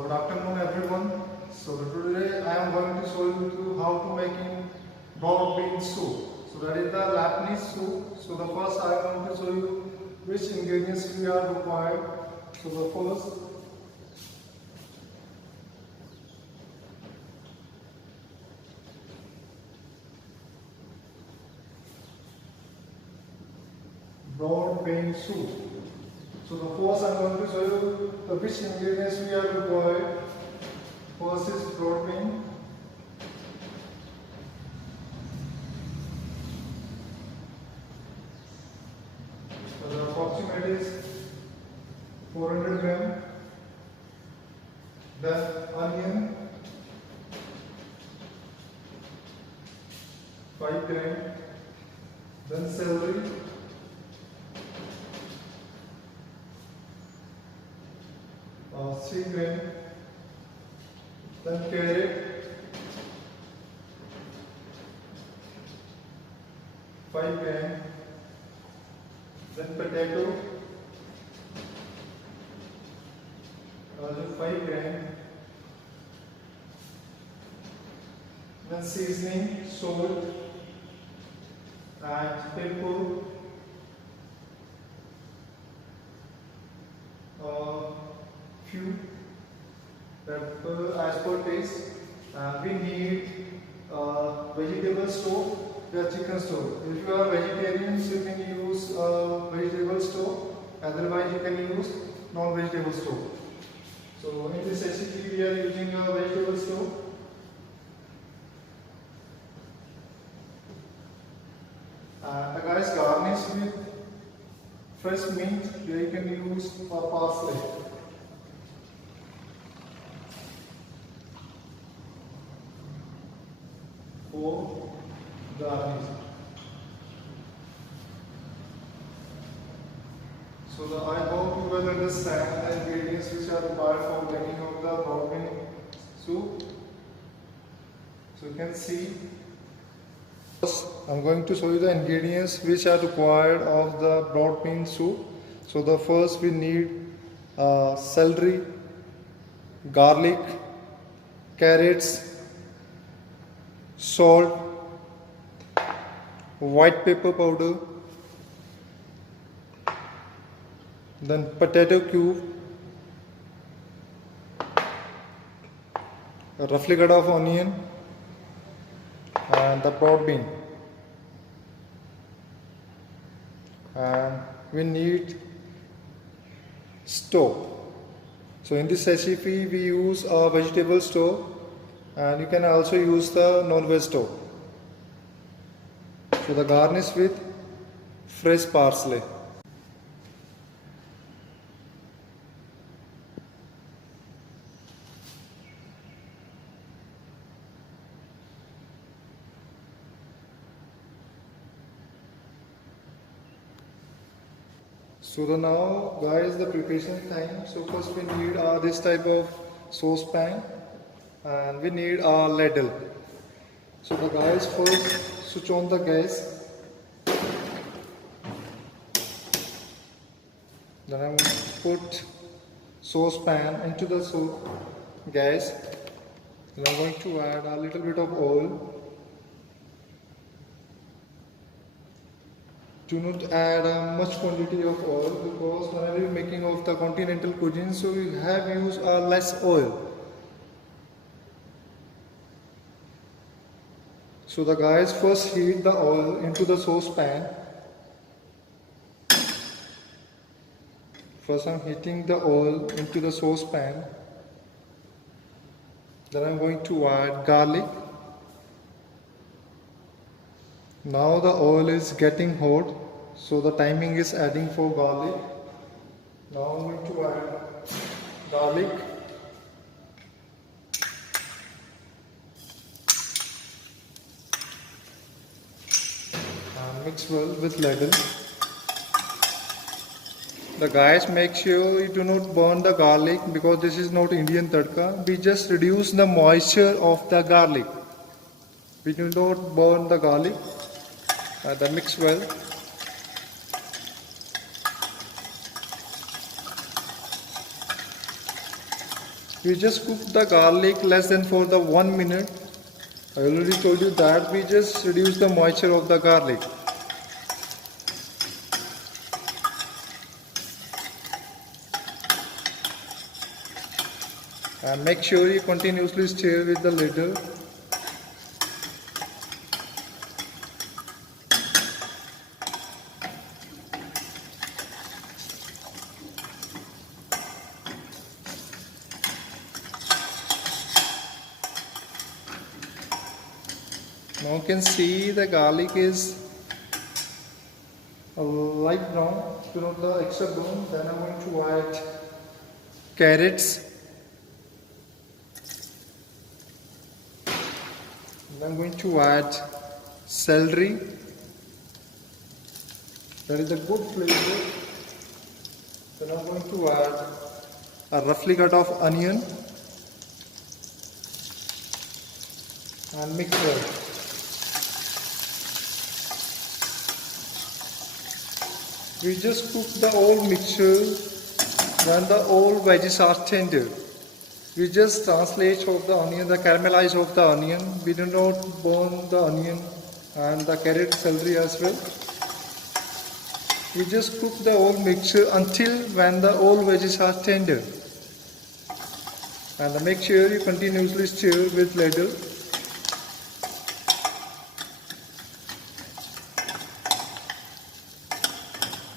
Good afternoon everyone. So today I am going to show you how to making broad bean soup. So that is the Lapnese soup. So the first I am going to show you which ingredients we are required. So the first broad bean soup. So the first I am going to show you the which ingredients we are required. First is broad bean. So the approximate is 400 gram. Then onion 5 gram. Then celery 3 gram. Then carrot 5 gram. Then potato 5 gram. Then seasoning, salt and pepper, few pepper as per taste. We need vegetable stove, the chicken stove. If you are vegetarians, you can use vegetable stove. Otherwise, you can use non-vegetable stove. So in this recipe, we are using a vegetable stove. And guys, garnish with fresh mint. There you can use parsley. For garnish. So I hope you will understand the ingredients which are required for making of the broad bean soup. So you can see. First, I'm going to show you the ingredients which are required of the broad bean soup. So the first we need celery, garlic, carrots, salt, white pepper powder, then potato cube, a roughly cut off onion, and the broad bean. And we need stove. So in this recipe we use a vegetable stove, and you can also use the non-veg stove. So the garnish with fresh parsley. So now guys, the preparation time. So first we need this type of saucepan, and we need a ladle. So the guys, first switch on the gas. Then I'm going to put saucepan into the gas. Then I'm going to add a little bit of oil. Do not add much quantity of oil, because whenever you're making of the continental cuisine, so you have used less oil. So the guys, first heat the oil into the saucepan. First I'm heating the oil into the saucepan. Then I'm going to add garlic. Now the oil is getting hot, so the timing is adding for garlic. Now I'm going to add garlic. And mix well with ladle. The guys, make sure you do not burn the garlic, because this is not Indian tadka. We just reduce the moisture of the garlic. We do not burn the garlic. Then mix well. We just cook the garlic less than for the 1 minute. I already told you that we just reduce the moisture of the garlic. And make sure you continuously stir with the ladle. Now you can see the garlic is a light brown, to not the extra brown. Then I'm going to add carrots. And I'm going to add celery. That is a good flavor. Then I'm going to add a roughly cut of onion and mix well. We just cook the whole mixture when the all veggies are tender. We just translate of the onion, the caramelize of the onion. We do not burn the onion and the carrot celery as well. We just cook the whole mixture until when the all veggies are tender. And make sure you continuously stir with ladle.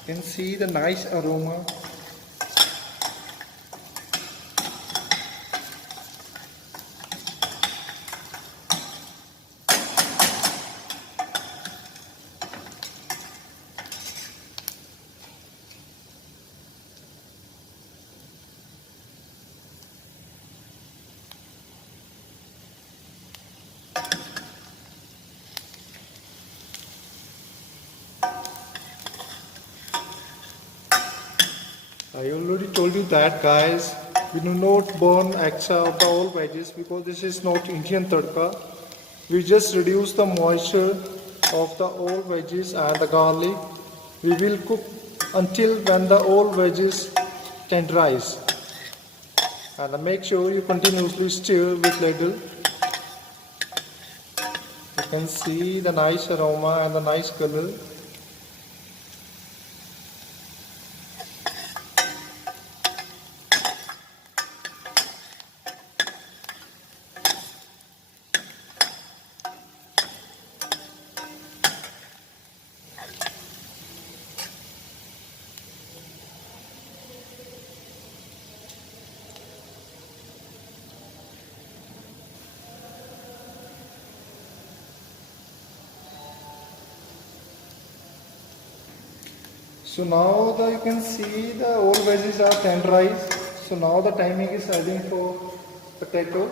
You can see the nice aroma. I already told you that, guys, we do not burn extra of the all veggies because this is not Indian tadka. We just reduce the moisture of the all veggies and the garlic. We will cook until when the all veggies tenderize. And make sure you continuously stir with ladle. You can see the nice aroma and the nice color. So now you can see the all veggies are tenderized. So now the timing is adding for potato.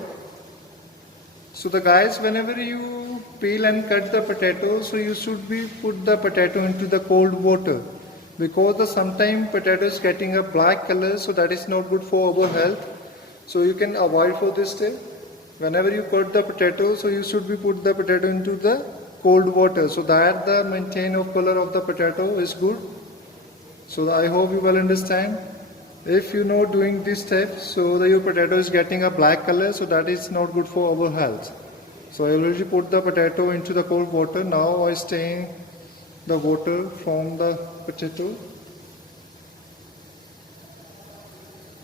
So the guys, whenever you peel and cut the potato, so you should be put the potato into the cold water, because the sometime potato is getting a black color, so that is not good for our health. So you can avoid for this step. Whenever you cut the potato, so you should be put the potato into the cold water, so that the maintain of color of the potato is good. So I hope you will understand. If you know doing this step, so that your potato is getting a black color, so that is not good for our health. So I already put the potato into the cold water. Now I stain the water from the potato.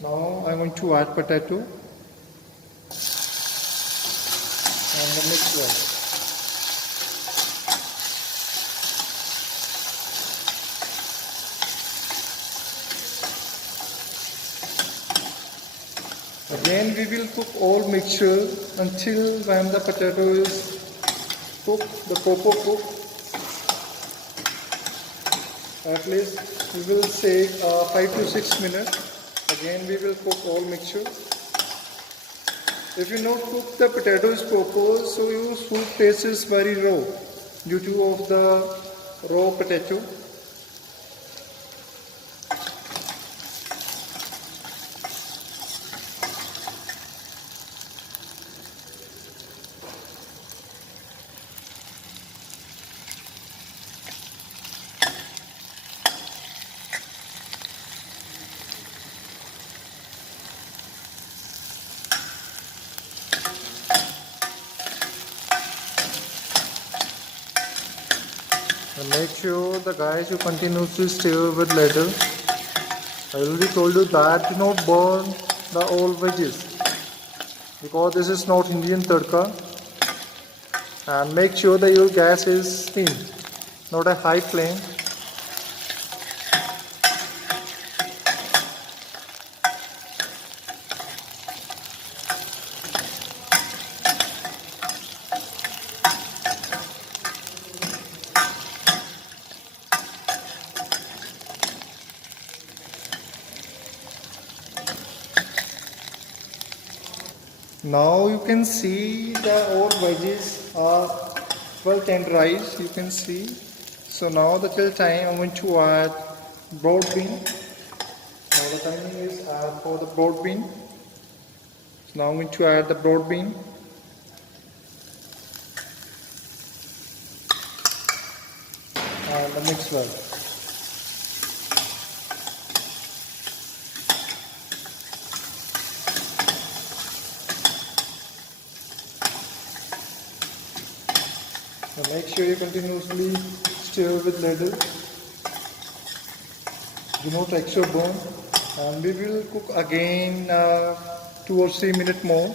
Now I'm going to add potato and the mix well. Again we will cook all mixture until when the potato is cooked, the cocoa cooked. At least we will say 5 to 6 minutes. Again we will cook all mixture. If you not cook the potatoes proper, so your food taste is very raw due to of the raw potato. Make sure the guys you continuously stir with ladle. I already told you that do not burn the all veggies because this is not Indian tadka. And make sure that your gas is thin, not a high flame. Now you can see the all veggies are well tenderized, you can see. So now the till time I'm going to add broad bean. Now the timing is add for the broad bean. So now I'm going to add the broad bean. And the mix well. So make sure you continuously stir with ladle. Do not extra burn. And we will cook again 2 or 3 minutes more.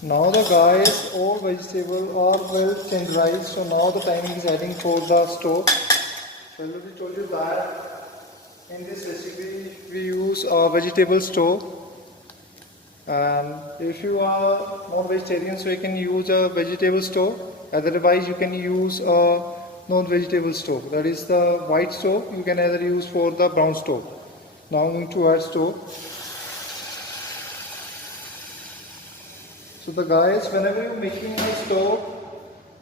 Now the guys, all vegetables are well tenderized, so now the timing is adding for the stove. So I already told you that in this recipe we use a vegetable stove. And if you are non-vegetarian, so you can use a vegetable stove. Otherwise you can use a non-vegetable stove. That is the white stove, you can either use for the brown stove. Now I'm going to add stove. So the guys, whenever you're making a stove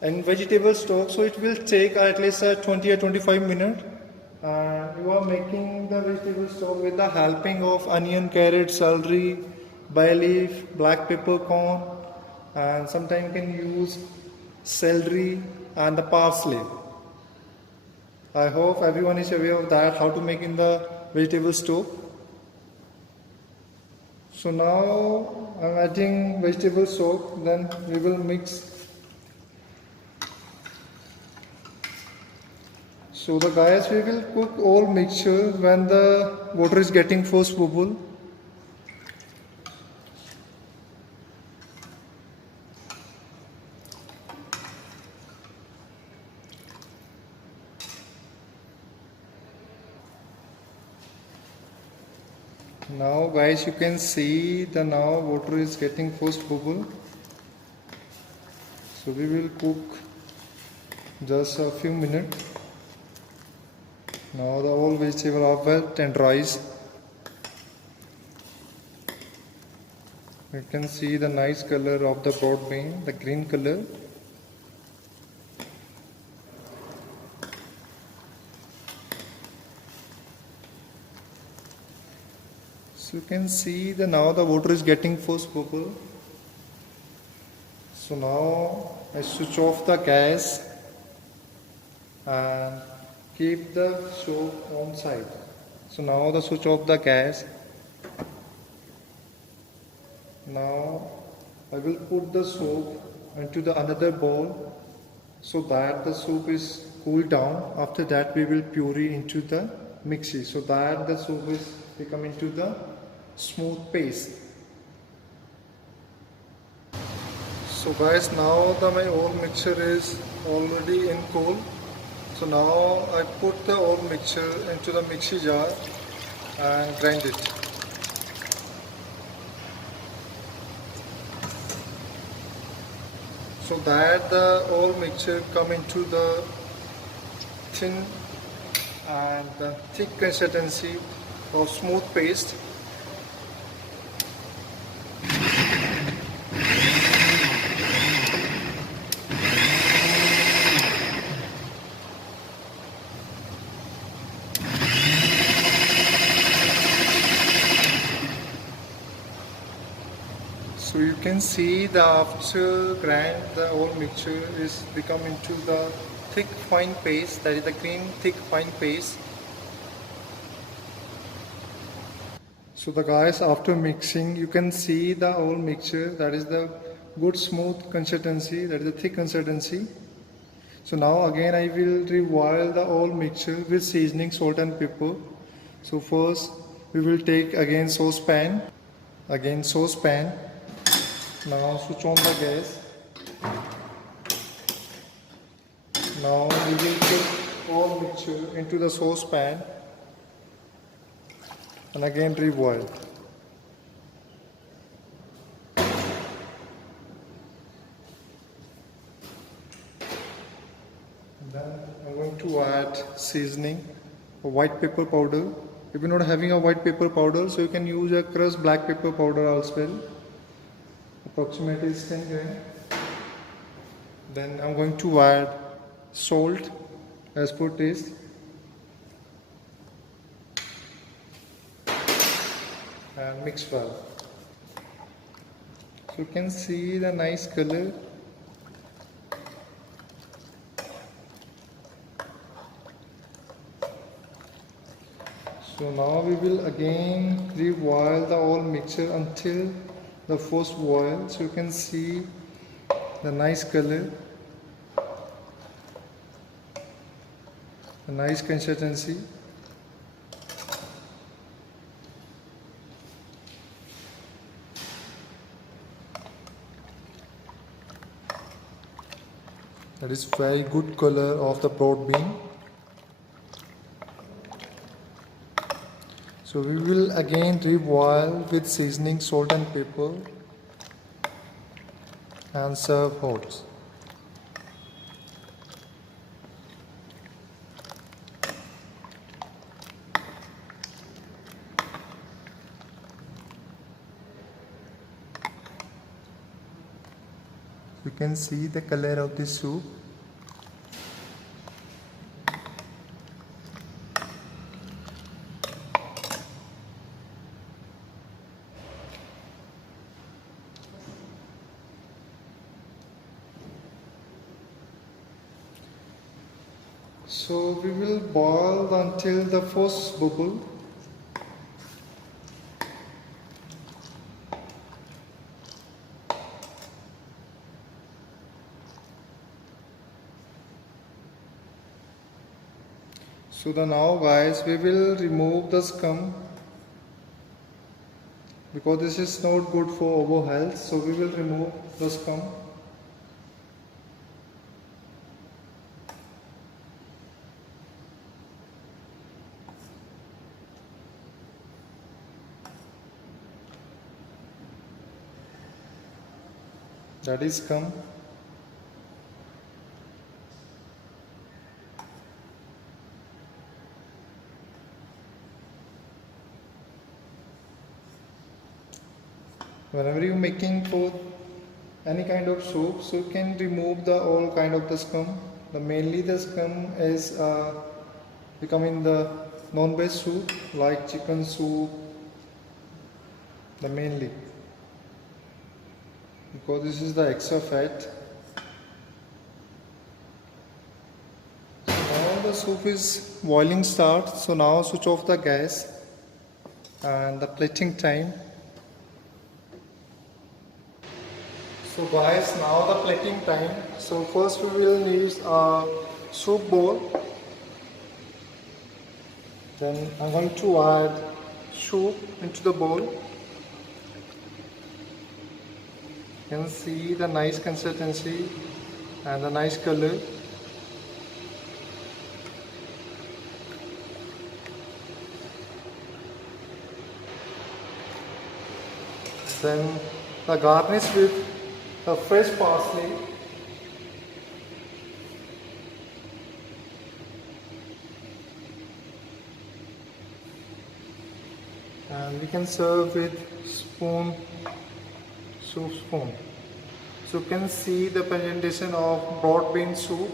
and vegetable stove, so it will take at least 20 or 25 minutes. And you are making the vegetable stove with the helping of onion, carrot, celery, bay leaf, black peppercorn, and sometimes you can use celery and the parsley. I hope everyone is aware of that, how to make in the vegetable stove. So now I'm adding vegetable soak, then we will mix. So the guys, we will cook all mixture when the water is getting first bubble. Now guys, you can see the now water is getting first bubble. So we will cook just a few minutes. Now the all vegetables are well tenderized. You can see the nice color of the broad bean, the green color. So you can see the now the water is getting first bubble. So now I switch off the gas and keep the stove on side. So now the switch off the gas. Now I will put the soup into the another bowl so that the soup is cooled down. After that we will puree into the mixie so that the soup is become into the smooth paste. So guys, now my whole mixture is already in cool. So now I put the whole mixture into the mixie jar and grind it. So that the whole mixture come into the thin and the thick consistency of smooth paste. can see the after grind the whole mixture is become into the thick fine paste, that is the cream thick fine paste. So the guys, after mixing you can see the whole mixture, that is the good smooth consistency, that is the thick consistency. So now again I will reboil the whole mixture with seasoning, salt and pepper. So first we will take again saucepan. Now switch on the gas. Now we will put all mixture into the saucepan and again reboil. Then I'm going to add seasoning, white pepper powder. If you're not having a white pepper powder, so you can use a crushed black pepper powder also. Approximately 10 grams. Then I'm going to add salt as per taste. And mix well. So you can see the nice color. So now we will again reboil the whole mixture until the first boil. So you can see the nice color, the nice consistency. That is very good color of the broad bean. So we will again reboil with seasoning, salt and pepper and serve hot. You can see the color of the soup. So we will boil until the first bubble. So now guys, we will remove the scum because this is not good for our health. So we will remove the scum. That is scum. Whenever you're making for any kind of soup, so you can remove the all kind of the scum. Mainly the scum is becoming the non-veg soup like chicken soup, the mainly, because this is the extra fat. So now the soup is boiling start. So now switch off the gas and the plating time. So guys, now the plating time. So first we will need a soup bowl. Then I'm going to add soup into the bowl. You can see the nice consistency and the nice color. Then the garnish with the fresh parsley. And we can serve with soup spoon. So you can see the presentation of broad bean soup.